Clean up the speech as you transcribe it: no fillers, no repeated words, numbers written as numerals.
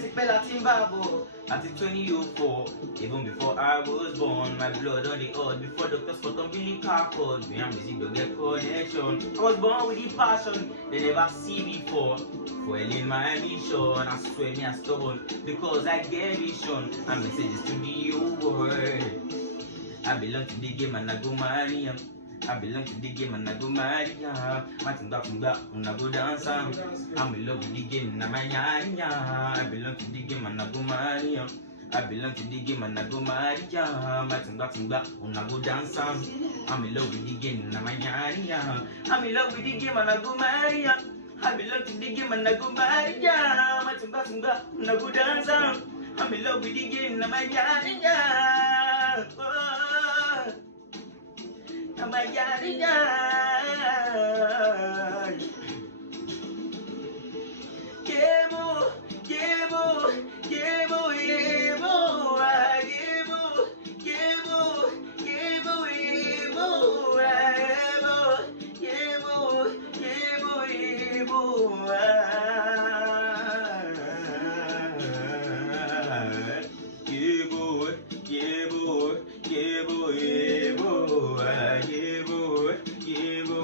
tipẹ́ láti ń bàbọ̀ àti 2004. Even before I was born, my blood on the earth. Before doctors cut umbilical cord, me and music don't get connection. I was born with the passion they never see before. Fueling my mission, I swear me I stubborn because I get vision and messages to the whole world. I belong to the game and I go marry him. I belong to the game and I go marry ya. Matinga funga, una go dance. I'm in love with the game and I'm I belong to the game and I go marry ya. I belong to the game and I go marry ya. Matinga funga, una go dance. I'm in love with the game and I'm I'm in love with the game and I go marry ya. I belong to the game and I go marry ya. Matinga funga, una go dance. I'm in love with the game and I'm Namayariya. Yebo, yebo, yebo, yebo, yebo, yebo, yebo, yebo, yebo, yebo, yebo, yebo, yebo, yebo, yebo, yebo,